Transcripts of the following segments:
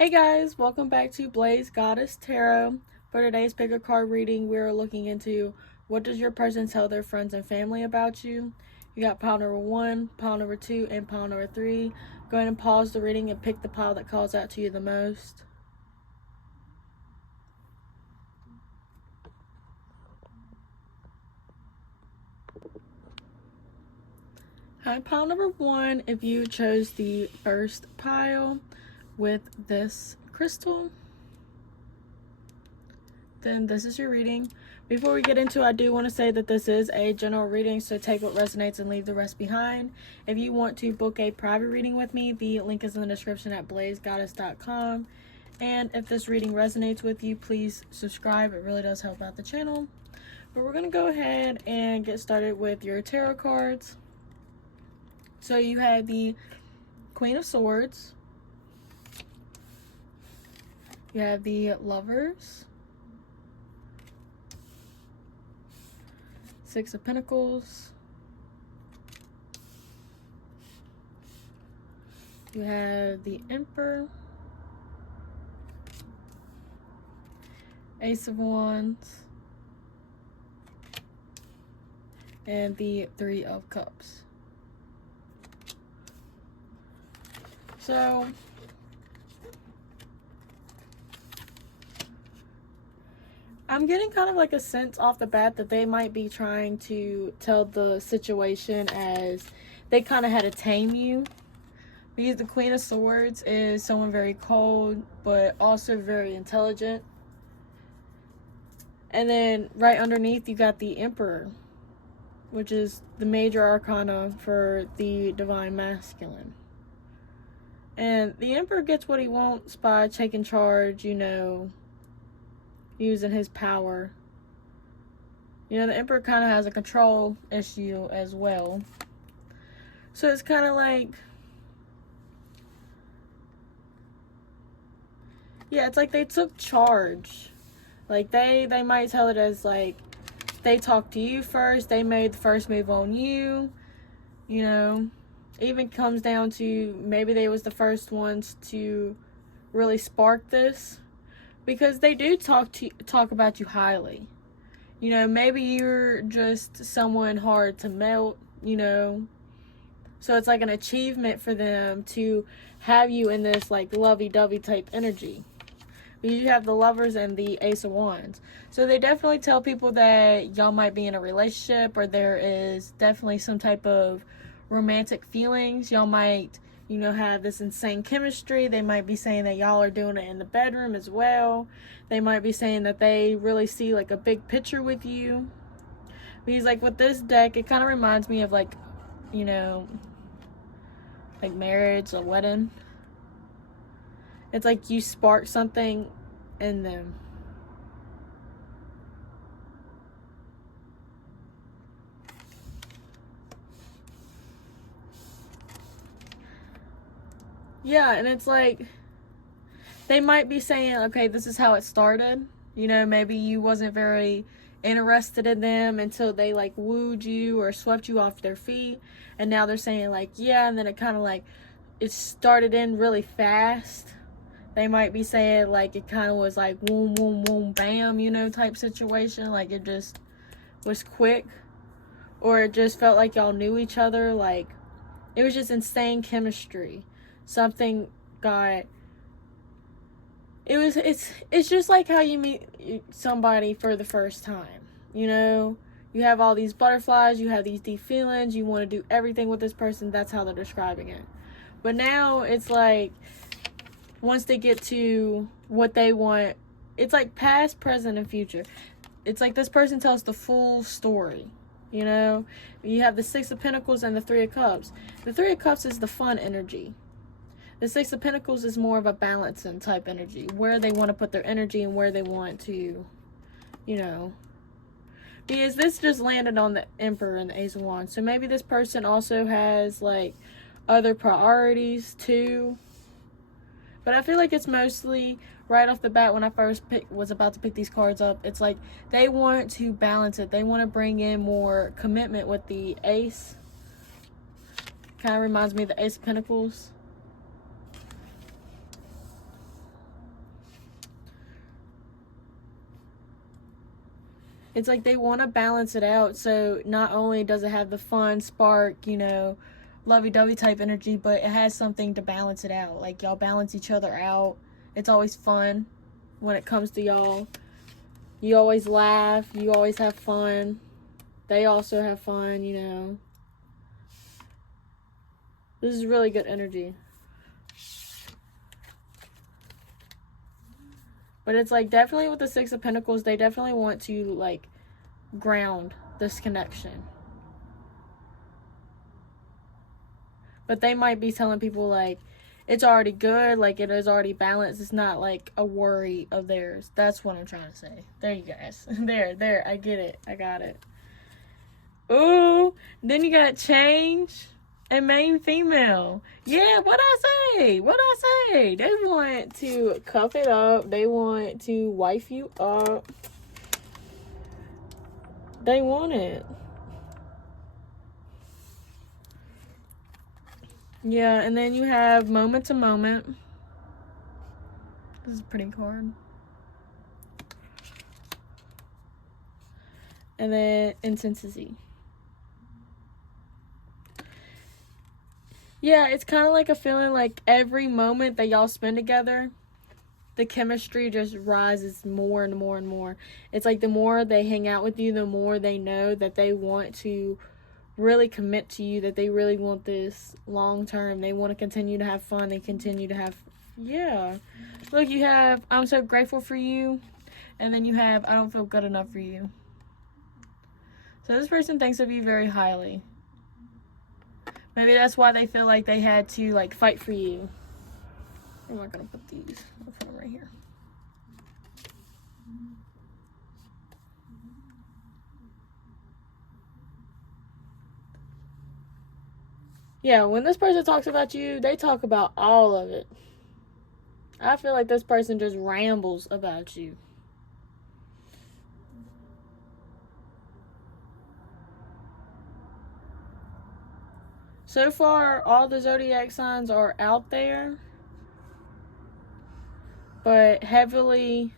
Hey guys, welcome back to Blaze Goddess Tarot. For today's pick a card reading, we're looking into what does your person tell their friends and family about you. You got pile number 1, pile number 2, and pile number 3. Go ahead and pause the reading and pick the pile that calls out to you the most. Hi, pile number 1, if you chose the first pile with this crystal, then this is your reading. Before we get into it, I do want to say that this is a general reading, so take what resonates and leave the rest behind. If you want to book a private reading with me, the link is in the description at blazegoddess.com. And if this reading resonates with you, please subscribe. It really does help out the channel. But we're going to go ahead and get started with your tarot cards. So you have the Queen of Swords. You have the Lovers. Six of Pentacles. You have the Emperor. Ace of Wands. And the Three of Cups. So, I'm getting kind of like a sense off the bat that they might be trying to tell the situation as they kind of had to tame you. Because the Queen of Swords is someone very cold, but also very intelligent. And then right underneath you got the Emperor, which is the major arcana for the Divine Masculine. And the Emperor gets what he wants by taking charge, you know, using his power. You know, the Emperor kind of has a control issue as well. So it's kind of like, yeah, it's like they took charge. Like they might tell it as like they talked to you first, they made the first move on you, you know. Even comes down to maybe they was the first ones to really spark this, because they do talk about you highly. You know, maybe you're just someone hard to melt, you know. So it's like an achievement for them to have you in this like lovey-dovey type energy. You have the Lovers and the Ace of Wands. So they definitely tell people that y'all might be in a relationship, or there is definitely some type of romantic feelings. Y'all might, you know, have this insane chemistry. They might be saying that y'all are doing it in the bedroom as well. They might be saying that they really see like a big picture with you. Because like with this deck, it kind of reminds me of like, you know, like marriage, a wedding. It's like you spark something in them. Yeah, and it's like they might be saying, okay, this is how it started. You know, maybe you wasn't very interested in them until they like wooed you or swept you off their feet. And now they're saying like, yeah, and then it kind of like, it started in really fast. They might be saying like it kind of was like boom, boom, boom, bam, you know, type situation. Like it just was quick. Or it just felt like y'all knew each other. Like it was just insane chemistry. Something got... It's just like how you meet somebody for the first time. You know, you have all these butterflies, you have these deep feelings, you want to do everything with this person. That's how they're describing it. But now it's like, once they get to what they want, it's like past, present, and future. It's like this person tells the full story. You know, you have the Six of Pentacles and the Three of Cups. The Three of Cups is the fun energy. The Six of Pentacles is more of a balancing type energy, where they want to put their energy and where they want to, you know. Because this just landed on the Emperor and the Ace of Wands. So maybe this person also has, like, other priorities, too. But I feel like it's mostly, right off the bat, when I first was about to pick these cards up, it's like they want to balance it. They want to bring in more commitment with the Ace. Kind of reminds me of the Ace of Pentacles. It's like they want to balance it out, so not only does it have the fun, spark, you know, lovey-dovey type energy, but it has something to balance it out. Like, y'all balance each other out. It's always fun when it comes to y'all. You always laugh. You always have fun. They also have fun, you know. This is really good energy. But it's like definitely with the Six of Pentacles, they definitely want to like ground this connection. But they might be telling people like it's already good, like it is already balanced. It's not like a worry of theirs. That's what I'm trying to say. There you guys. There. I get it. I got it. Ooh, then you got change and main female. Yeah, what'd I say? They want to cuff it up. They want to wife you up. They want it. Yeah, and then you have moment to moment. This is a pretty card. And then intensity. Yeah, it's kind of like a feeling like every moment that y'all spend together, the chemistry just rises more and more and more. It's like the more they hang out with you, the more they know that they want to really commit to you, that they really want this long term. They want to continue to have fun. They continue to have, yeah. Look, you have, I'm so grateful for you. And then you have, I don't feel good enough for you. So this person thinks of you very highly. Maybe that's why they feel like they had to like fight for you. I'm not gonna put these. I'll put them right here. Yeah, when this person talks about you, they talk about all of it. I feel like this person just rambles about you. So far, all the zodiac signs are out there. But heavily,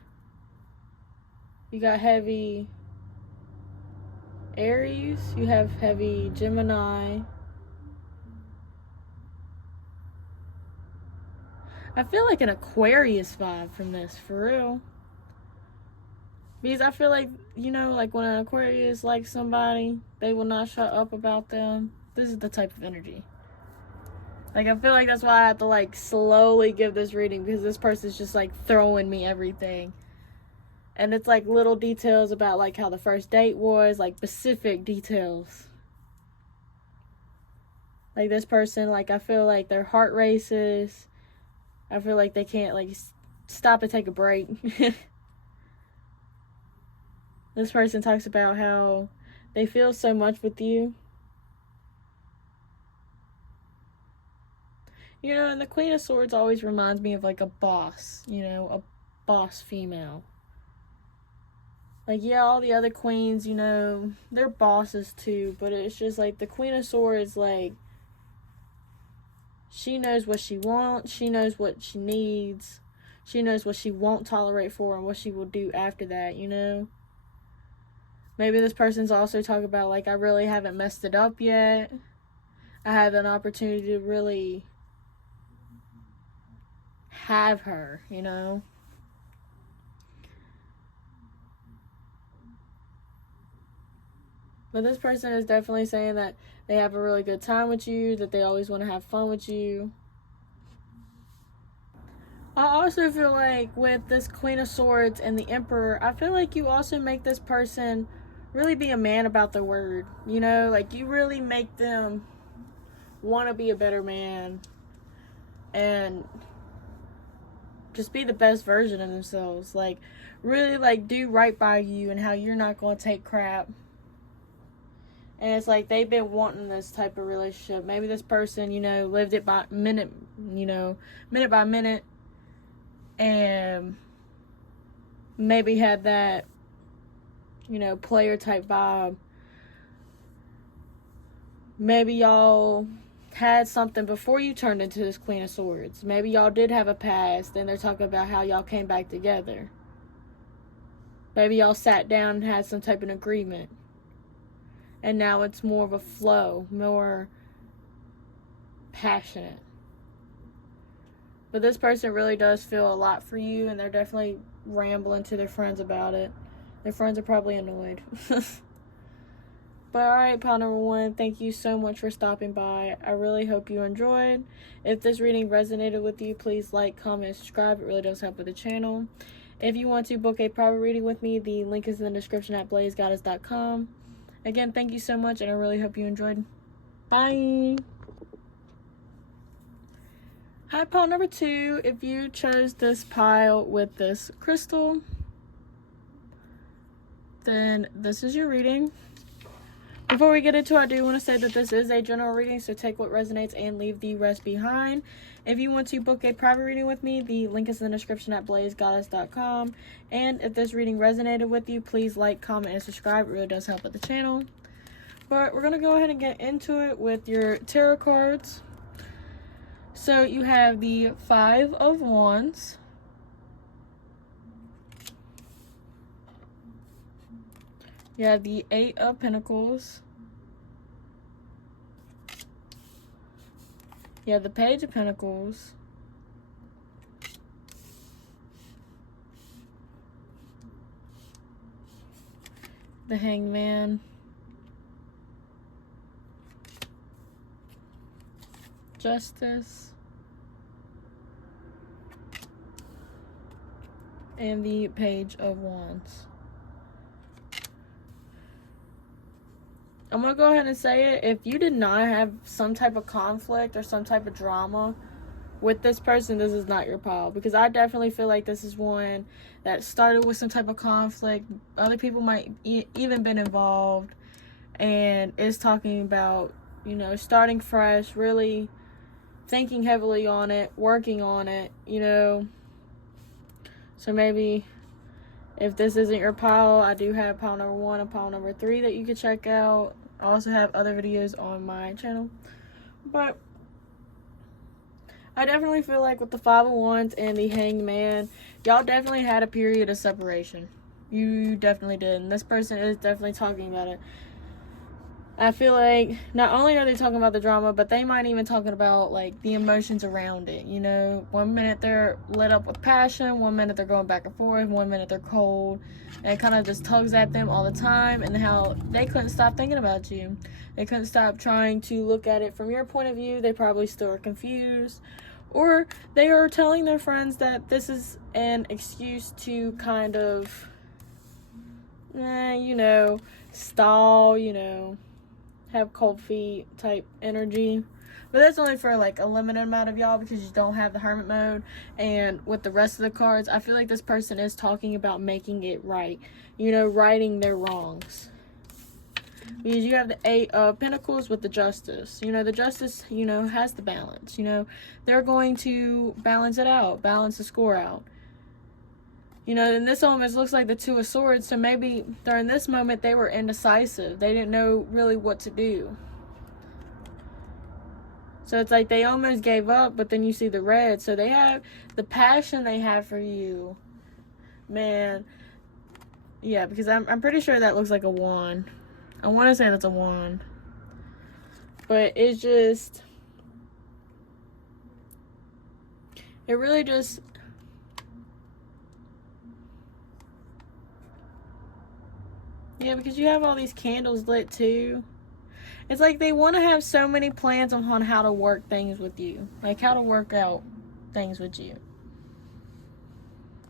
you got heavy Aries. You have heavy Gemini. I feel like an Aquarius vibe from this, for real. Because I feel like, you know, like when an Aquarius likes somebody, they will not shut up about them. This is the type of energy. Like, I feel like that's why I have to, like, slowly give this reading. Because this person's just, like, throwing me everything. And it's, like, little details about, like, how the first date was. Like, specific details. Like, this person, like, I feel like their heart races. I feel like they can't, like, stop and take a break. This person talks about how they feel so much with you. You know, and the Queen of Swords always reminds me of, like, a boss. You know, a boss female. Like, yeah, all the other queens, you know, they're bosses too. But it's just, like, the Queen of Swords, like, she knows what she wants. She knows what she needs. She knows what she won't tolerate for and what she will do after that, you know? Maybe this person's also talking about, like, I really haven't messed it up yet. I have an opportunity to really have her, you know? But this person is definitely saying that they have a really good time with you, that they always want to have fun with you. I also feel like with this Queen of Swords and the Emperor, I feel like you also make this person really be a man about their word. You know, like you really make them want to be a better man and just be the best version of themselves. Like, really, like, do right by you and how you're not going to take crap. And it's like they've been wanting this type of relationship. Maybe this person, you know, lived it by minute, you know, minute by minute. And maybe had that, you know, player type vibe. Maybe y'all had something before you turned into this Queen of Swords. Maybe y'all did have a past and they're talking about how y'all came back together. Maybe y'all sat down and had some type of agreement. And now it's more of a flow, more passionate. But this person really does feel a lot for you, and they're definitely rambling to their friends about it. Their friends are probably annoyed. But alright, pile number 1, thank you so much for stopping by. I really hope you enjoyed. If this reading resonated with you, please like, comment, and subscribe. It really does help with the channel. If you want to book a private reading with me, the link is in the description at blazegoddess.com. Again, thank you so much, and I really hope you enjoyed. Bye! Hi, pile number 2. If you chose this pile with this crystal, then this is your reading. Before we get into it, I do want to say that this is a general reading, so take what resonates and leave the rest behind. If you want to book a private reading with me, the link is in the description at blazegoddess.com. And if this reading resonated with you, please like, comment, and subscribe. It really does help with the channel. But we're going to go ahead and get into it with your tarot cards. So you have the 5 of Wands. You have the 8 of Pentacles. You have the Page of Pentacles. The Hangman. Justice. And the Page of Wands. I'm going to go ahead and say it. If you did not have some type of conflict or some type of drama with this person, this is not your pile. Because I definitely feel like this is one that started with some type of conflict. Other people might even been involved. And is talking about, you know, starting fresh, really thinking heavily on it, working on it, you know. So maybe if this isn't your pile, I do have pile number 1 and pile number 3 that you can check out. I also have other videos on my channel. But I definitely feel like with the 5 of Wands and the Hangman, y'all definitely had a period of separation. You definitely did. And this person is definitely talking about it. I feel like not only are they talking about the drama, but they might even talking about like the emotions around it. You know, 1 minute they're lit up with passion, 1 minute they're going back and forth, 1 minute they're cold, and it kind of just tugs at them all the time. And how they couldn't stop thinking about you. They couldn't stop trying to look at it from your point of view. They probably still are confused, or they are telling their friends that this is an excuse to kind of, you know, stall, you know, have cold feet type energy. But that's only for like a limited amount of y'all, because you don't have the hermit mode. And with the rest of the cards, I feel like this person is talking about making it right, you know, righting their wrongs. Because you have the 8 of Pentacles with the Justice. You know, the Justice, you know, has the balance. You know, they're going to balance it out, balance the score out. You know, and this almost looks like the 2 of Swords, so maybe during this moment they were indecisive. They didn't know really what to do. So it's like they almost gave up, but then you see the red. So they have the passion they have for you. Man. Yeah, because I'm pretty sure that looks like a wand. I want to say that's a wand. But it's just, it really just, yeah, because you have all these candles lit too. It's like they want to have so many plans on how to work things with you. Like how to work out things with you.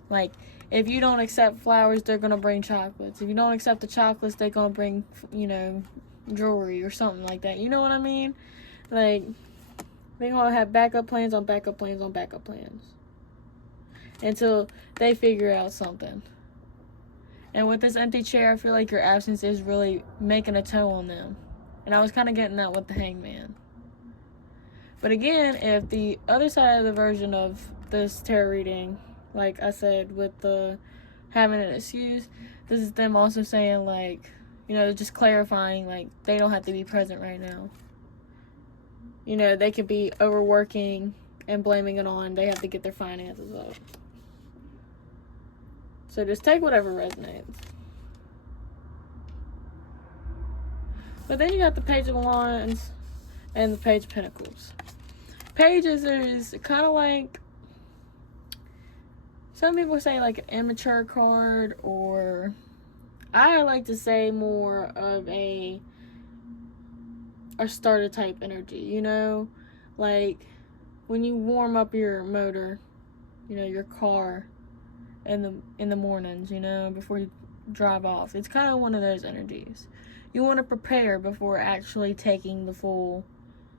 Like, if you don't accept flowers, they're going to bring chocolates. If you don't accept the chocolates, they're going to bring, you know, jewelry or something like that. You know what I mean? Like, they're going to have backup plans on backup plans on backup plans. Until they figure out something. And with this empty chair, I feel like your absence is really making a toll on them. And I was kind of getting that with the Hangman. But again, if the other side of the version of this tarot reading, like I said, with the having an excuse, this is them also saying, like, you know, just clarifying, like, they don't have to be present right now. You know, they could be overworking and blaming it on, they have to get their finances up. So just take whatever resonates. But then you got the Page of Wands and the Page of Pentacles. Pages is kind of like, some people say like an immature card, or I like to say more of a starter type energy, you know? Like when you warm up your motor, you know, your car in the mornings, you know, before you drive off. It's kind of one of those energies. You want to prepare before actually taking the full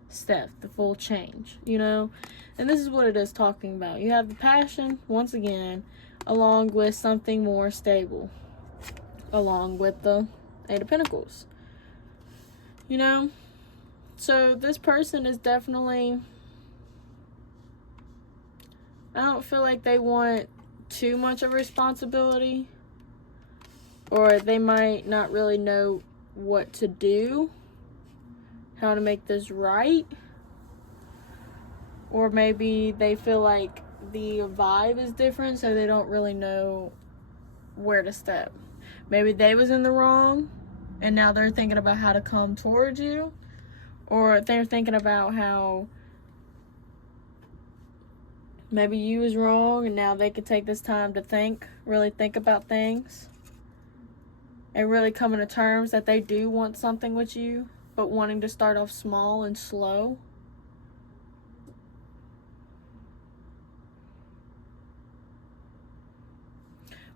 step, the full change, you know? And this is what it is talking about. You have the passion, once again, along with something more stable, along with the Eight of Pentacles, you know? So this person is definitely, I don't feel like they want too much of responsibility, or they might not really know what to do, how to make this right, or maybe they feel like the vibe is different, so they don't really know where to step. Maybe they was in the wrong and now they're thinking about how to come towards you, or they're thinking about how maybe you was wrong and now they could take this time to think, really think about things, and really coming to terms that they do want something with you, but wanting to start off small and slow.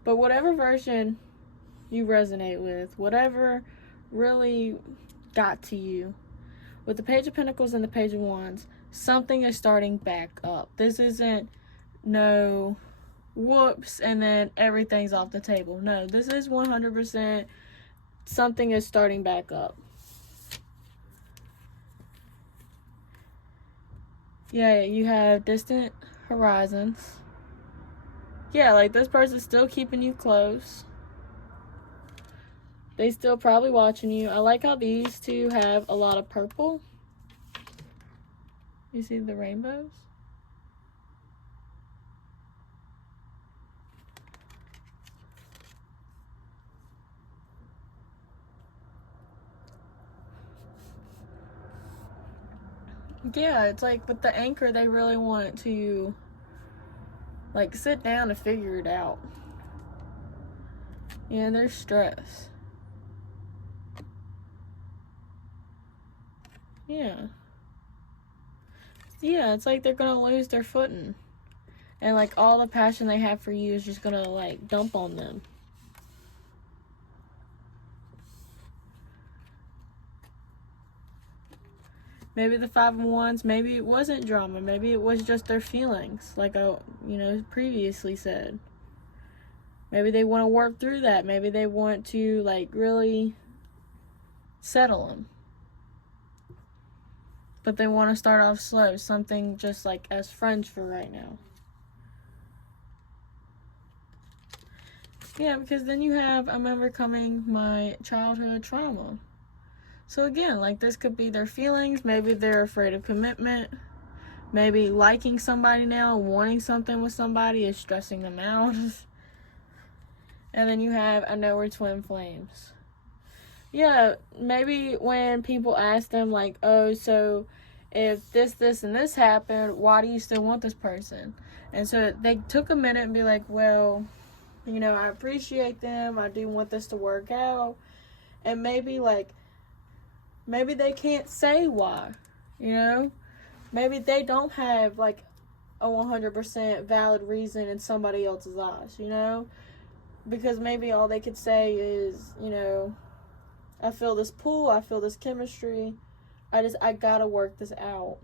But whatever version you resonate with, whatever really got to you, with the Page of Pentacles and the Page of Wands, something is starting back up. This isn't no whoops and then everything's off the table. No, this is 100% something is starting back up. Yeah, you have distant horizons. Yeah, like this person's still keeping you close. They still probably watching you. I like how these two have a lot of purple. You see the rainbows? Yeah, it's like with the anchor, they really want to like sit down and figure it out. Yeah, there's stress. Yeah. Yeah, it's like they're gonna lose their footing. And like all the passion they have for you is just gonna like dump on them. Maybe the Five of Wands, maybe it wasn't drama. Maybe it was just their feelings, like I, previously said. Maybe they want to work through that. Maybe they want to like really settle them. But they want to start off slow, something just like as friends for right now. Yeah, because then you have, I'm overcoming my childhood trauma. So again, like this could be their feelings. Maybe they're afraid of commitment. Maybe liking somebody now, wanting something with somebody is stressing them out. And then you have, I know we're twin flames. Yeah, maybe when people ask them like, oh, so if this, and this happened, why do you still want this person? And so they took a minute and be like, well, I appreciate them. I do want this to work out. And maybe they can't say why, Maybe they don't have like a 100% valid reason in somebody else's eyes, Because maybe all they could say is, I feel this pull, I feel this chemistry. I gotta work this out.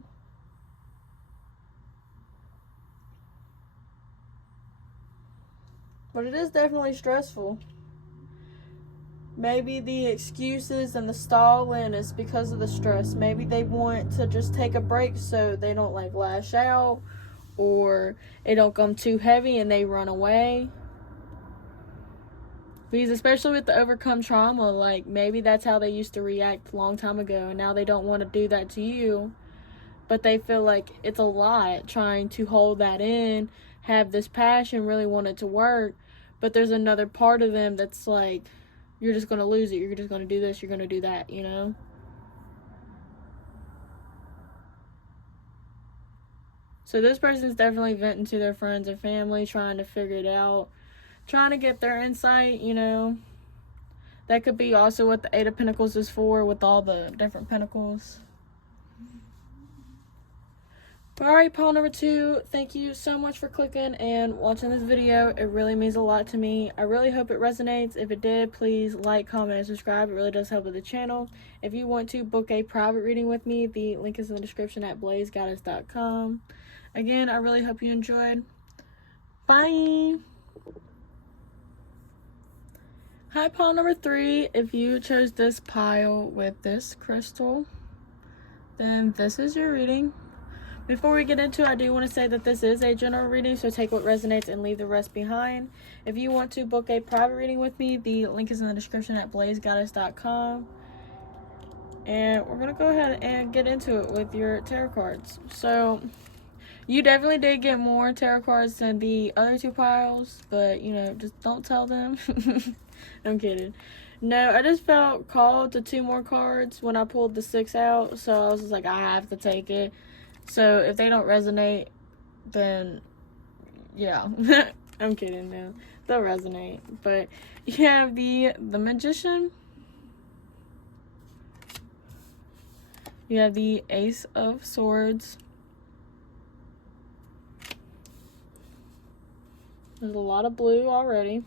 But it is definitely stressful. Maybe the excuses and the stalling is because of the stress. Maybe they want to just take a break so they don't like lash out, or it don't come too heavy and they run away. Because especially with the overcome trauma, like maybe that's how they used to react a long time ago, and now they don't want to do that to you, but they feel like it's a lot trying to hold that in, have this passion, really want it to work, but there's another part of them that's like, you're just going to lose it. You're just going to do this. You're going to do that, you know? So this person's definitely venting to their friends and family, trying to figure it out, trying to get their insight, you know? That could be also what the Eight of Pentacles is for, with all the different pentacles. Alright, pile number 2, thank you so much for clicking and watching this video. It really means a lot to me. I really hope it resonates. If it did, please like, comment, and subscribe. It really does help with the channel. If you want to book a private reading with me, the link is in the description at blazegoddess.com. Again, I really hope you enjoyed. Bye! Hi, pile number 3. If you chose this pile with this crystal, then this is your reading. Before we get into it, I do want to say that this is a general reading, so take what resonates and leave the rest behind. If you want to book a private reading with me, the link is in the description at blazegoddess.com. And we're going to go ahead and get into it with your tarot cards. So, you definitely did get more tarot cards than the other 2 piles, but, you know, just don't tell them. I'm kidding. No, I just felt called to 2 more cards when I pulled the 6 out, so I was just like, I have to take it. So if they don't resonate, then yeah. I'm kidding, no. They'll resonate. But you have the Magician. You have the Ace of Swords. There's a lot of blue already.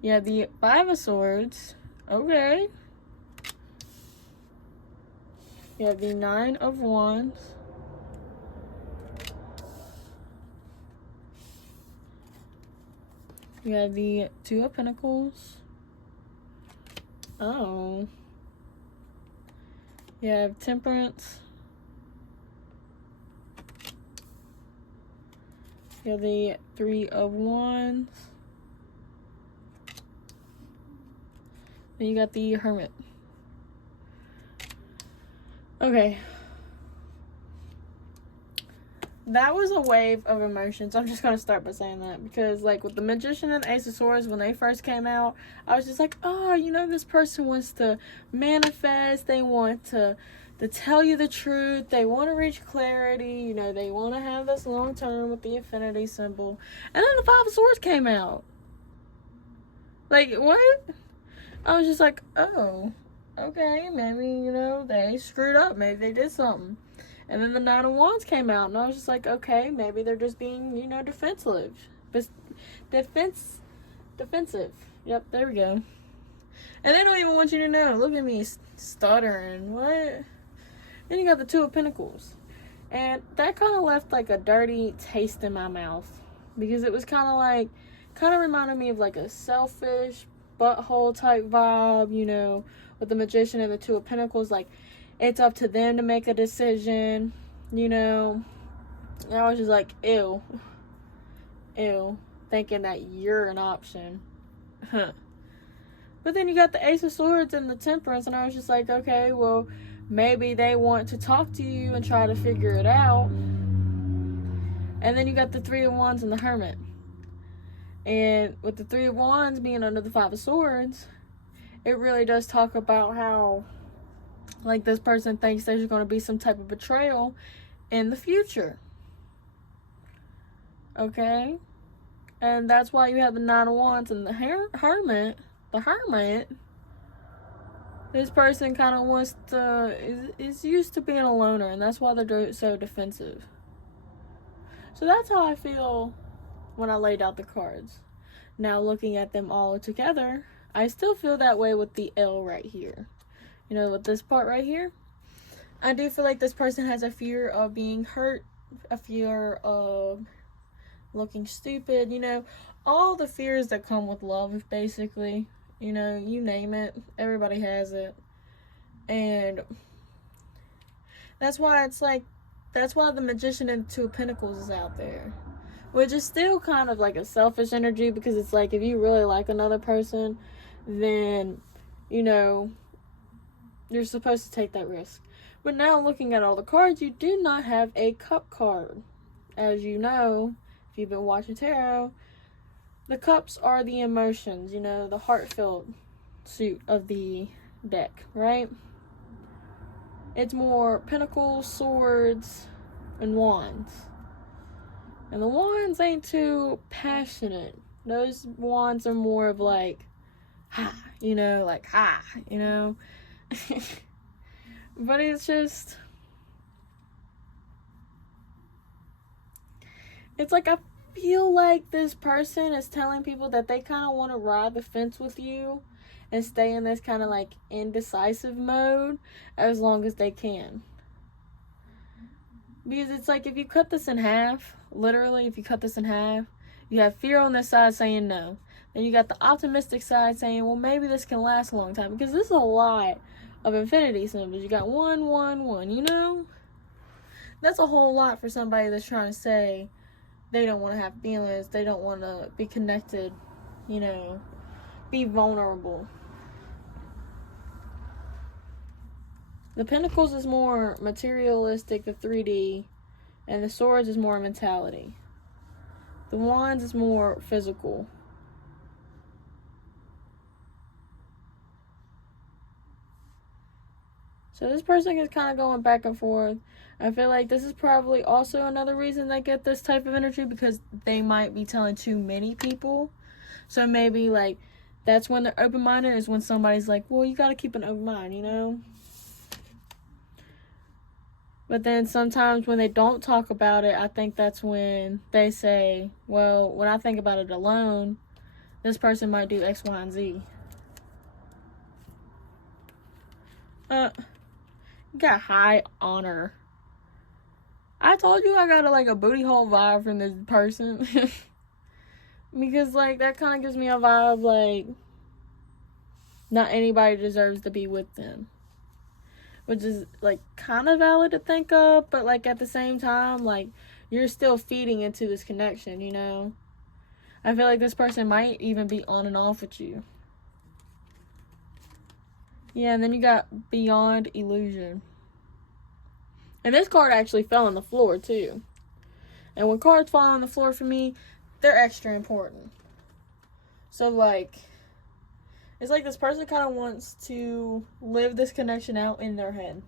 You have the 5 of Swords. Okay. You have the 9 of Wands. You have the 2 of Pentacles. Oh. You have Temperance. You have the 3 of Wands. And you got the Hermit. Okay. That was a wave of emotions. I'm just going to start by saying that. Because, like, with the Magician and the Ace of Swords, when they first came out, I was just like, oh, you know, this person wants to manifest. They want to tell you the truth. They want to reach clarity. You know, they want to have this long term with the infinity symbol. And then the 5 of Swords came out. Like, what? I was just like, oh, okay, maybe, you know, they screwed up. Maybe they did something. And then the 9 of Wands came out, and I was just like, okay, maybe they're just being, you know, defensive. Defensive. Yep, there we go. And they don't even want you to know. Look at me stuttering. What? Then you got the 2 of Pentacles. And that kind of left, like, a dirty taste in my mouth. Because it was kind of reminded me of, like, a selfish butthole type vibe, you know, with the Magician and the 2 of Pentacles. Like, it's up to them to make a decision, you know. And I was just like, ew. Ew. Thinking that you're an option. Huh. But then you got the Ace of Swords and the Temperance, and I was just like, okay, well, maybe they want to talk to you and try to figure it out. And then you got the 3 of Wands and the Hermit. And with the 3 of Wands being under the 5 of Swords, it really does talk about how, like, this person thinks there's going to be some type of betrayal in the future. Okay? And that's why you have the 9 of Wands and the Hermit. The Hermit. This person kind of wants to, is used to being a loner, and that's why they're so defensive. So that's how I feel when I laid out the cards. Now, looking at them all together, I still feel that way with the L right here. You know, with this part right here, I do feel like this person has a fear of being hurt, a fear of looking stupid, you know, all the fears that come with love, basically. You know, you name it, everybody has it. And that's why it's like, that's why the Magician and 2 of Pentacles is out there. Which is still kind of like a selfish energy, because it's like, if you really like another person, then, you know, you're supposed to take that risk. But now, looking at all the cards, you do not have a Cup card. As you know, if you've been watching tarot, The cups are the emotions, you know, the heartfelt suit of the deck, right? It's more pentacles, swords, and wands. And the wands ain't too passionate. Those wands are more of like, ha, you know, like, ha, you know. But it's just, it's like I feel like this person is telling people that they kind of want to ride the fence with you and stay in this kind of like indecisive mode as long as they can. Because it's like if you cut this in half, literally, if you cut this in half, you have fear on this side saying no. Then you got the optimistic side saying, well, maybe this can last a long time. Because this is a lot of infinity symbols. You got 1, 1, 1, you know? That's a whole lot for somebody that's trying to say they don't want to have feelings. They don't want to be connected, you know, be vulnerable. The Pentacles is more materialistic, the 3D, and the Swords is more mentality. The Wands is more physical. So this person is kind of going back and forth. I feel like this is probably also another reason they get this type of energy, because they might be telling too many people. So maybe like that's when they're open-minded, is when somebody's like, well, you got to keep an open mind, you know? But then sometimes when they don't talk about it, I think that's when they say, well, when I think about it alone, this person might do X, Y, and Z. You got high honor. I told you I got a booty hole vibe from this person. Because like that kind of gives me a vibe like not anybody deserves to be with them. Which is like kind of valid to think of, but like at the same time, like you're still feeding into this connection, you know? I feel like this person might even be on and off with you. Yeah, and then you got Beyond Illusion. And this card actually fell on the floor too. And when cards fall on the floor for me, they're extra important. So like, it's like this person kind of wants to live this connection out in their head.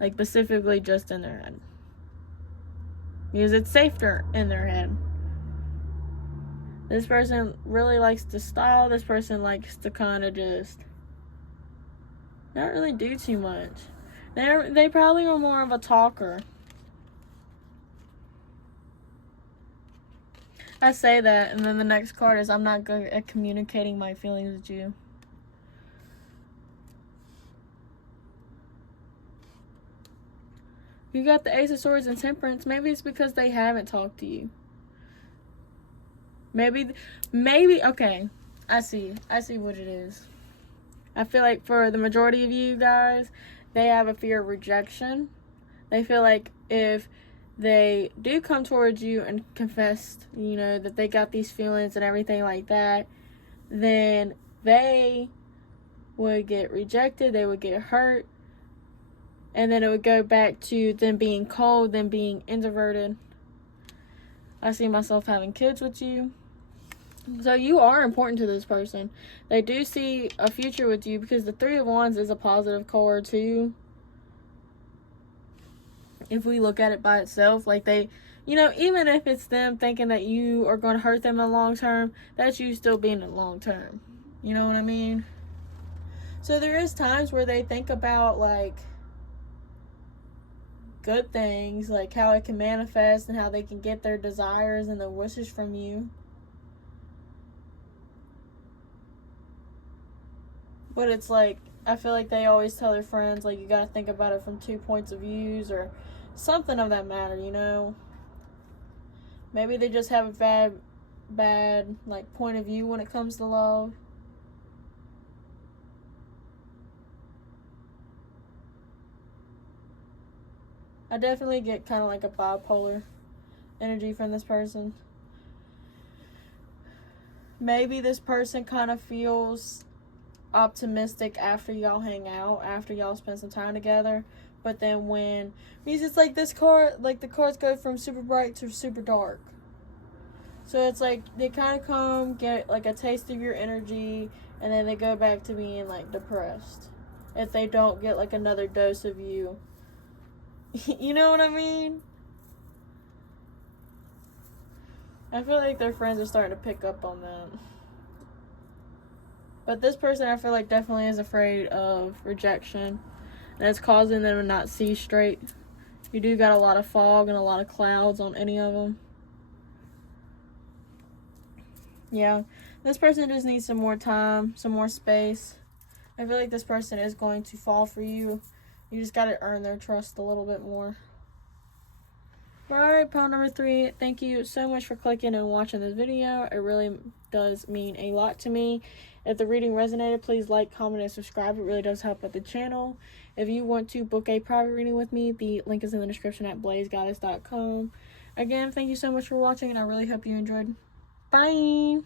Like specifically just in their head. Because it's safer in their head. This person really likes to stall. This person likes to kind of just not really do too much. They probably are more of a talker. I say that, and then the next card is I'm not good at communicating my feelings with you. You got the Ace of Swords and Temperance. Maybe it's because they haven't talked to you. Maybe, okay. I see what it is. I feel like for the majority of you guys, they have a fear of rejection. They feel like if they do come towards you and confess, you know, that they got these feelings and everything like that, then they would get rejected, they would get hurt, and then it would go back to them being cold, them being introverted. I see myself having kids with you. So you are important to this person. They do see a future with you, because the Three of Wands is a positive card too. If we look at it by itself, like they, you know, even if it's them thinking that you are going to hurt them in the long term, that's you still being in the long term. You know what I mean? So there is times where they think about like good things, like how it can manifest and how they can get their desires and their wishes from you. But it's like, I feel like they always tell their friends, like, you gotta think about it from 2 points of views or something of that matter, you know? Maybe they just have a bad like, point of view when it comes to love. I definitely get kind of like a bipolar energy from this person. Maybe this person kind of feels optimistic after y'all hang out, after y'all spend some time together, but then because it's like this card, like the cards go from super bright to super dark. So it's like they kind of come, get like a taste of your energy, and then they go back to being like depressed if they don't get like another dose of you. You know what I mean? I feel like their friends are starting to pick up on that. But this person, I feel like, definitely is afraid of rejection. And it's causing them to not see straight. You do got a lot of fog and a lot of clouds on any of them. Yeah. This person just needs some more time, some more space. I feel like this person is going to fall for you. You just got to earn their trust a little bit more. Alright, pile number 3. Thank you so much for clicking and watching this video. It really does mean a lot to me. If the reading resonated, please like, comment, and subscribe. It really does help out the channel. If you want to book a private reading with me, the link is in the description at blazegoddess.com. Again, thank you so much for watching, and I really hope you enjoyed. Bye!